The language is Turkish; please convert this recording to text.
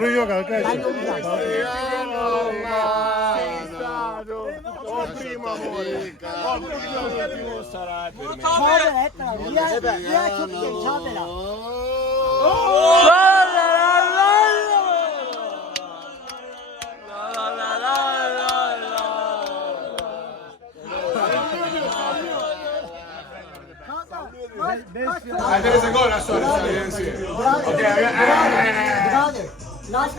Sorun yok arkadaşlar. Ben yollayacağım. Çağbela hep beraber. Diğer çok iyi Çağbela. Andrés gol a Suárez. Brother. Last.